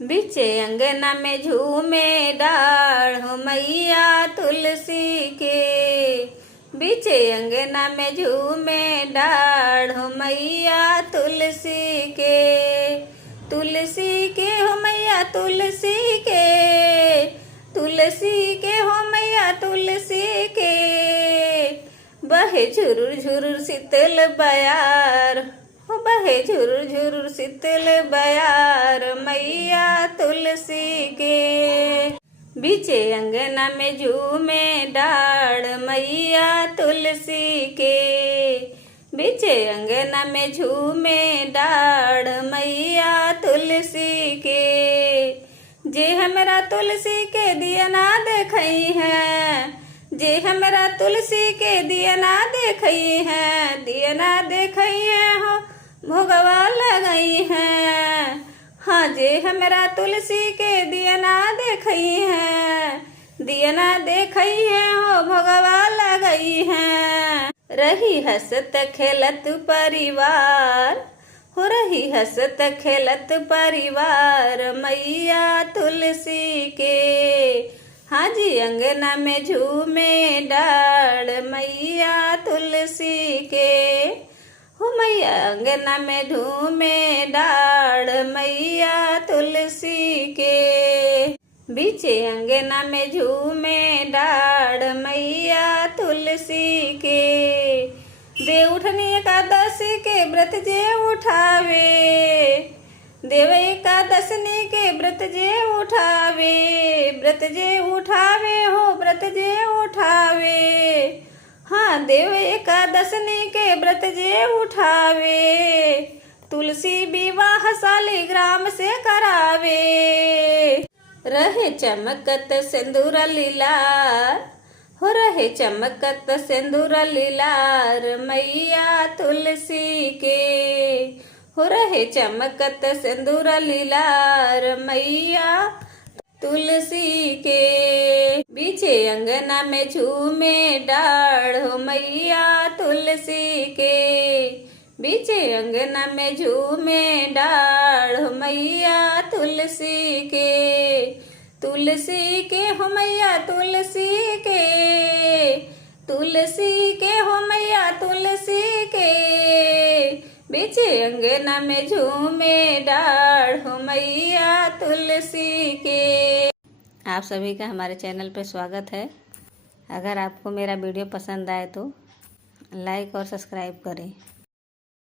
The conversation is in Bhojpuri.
बीचे अंगना में झूमे डाढ़ हो मैया तुलसी के। बीचे अंगना में झूमे डाढ़ हो मैया तुलसी के। तुलसी के हो मैया तुलसी के। तुलसी के हो मैया तुलसी के। बहे झुरुर झुरुर शीतल बयार हो बहे झुरुर झुरुर शीतल बयार मैया तुलसी के। बीचे अंगना में झूमे डाढ़ मैया तुलसी के। बीचे अंगना में झूमे डाढ़ मैया तुलसी के। जे हमरा तुलसी के दिया ना देखई है। जे हमरा तुलसी के दिया ना देखई है। दिया ना देखई है हो भोगवा लगई है। हाँ जे हमरा तुलसी के दिया ना देखई है। दिया ना देखई है हो भोगवा लगई है। रही हंसत खेलत परिवार हो रही हंसत खेलत परिवार मैया तुलसी के। हाँ जी अंगना में झूमे डाढ़ मैया तुलसी के। हो मैया अंगना में झूमे डाढ़ मैया तुलसी के। बीचे अंगना में झूमे डाढ़ मैया तुलसी के। देवउठनी एकादशी के व्रत जे उठावे। देव एकादशनी के व्रत जे उठावे। व्रत जे उठावे हो व्रत जे उठावे। हाँ देव एकादशनी के व्रत जे उठावे। तुलसी विवाह शालिग्राम से करावे। रहे चमकत सिंदूर लीलार हो रहे चमकत सिंदूर लीलार मैया तुलसी के। हो रहे चमकत सिंदूर लीलार मैया तुलसी के। बीचे अंगना में झूमे डाढ़ हो मैया तुलसी के। बीचे अंगना में झूमे डाढ़ हो मैया तुलसी के। तुलसी के हो मैया तुलसी के। तुलसी के हो मैया तुलसी के। बीचे अंगना में झूमे डाढ़ हो मैया तुलसी के। आप सभी का हमारे चैनल पर स्वागत है। अगर आपको मेरा वीडियो पसंद आए तो लाइक और सब्सक्राइब करें।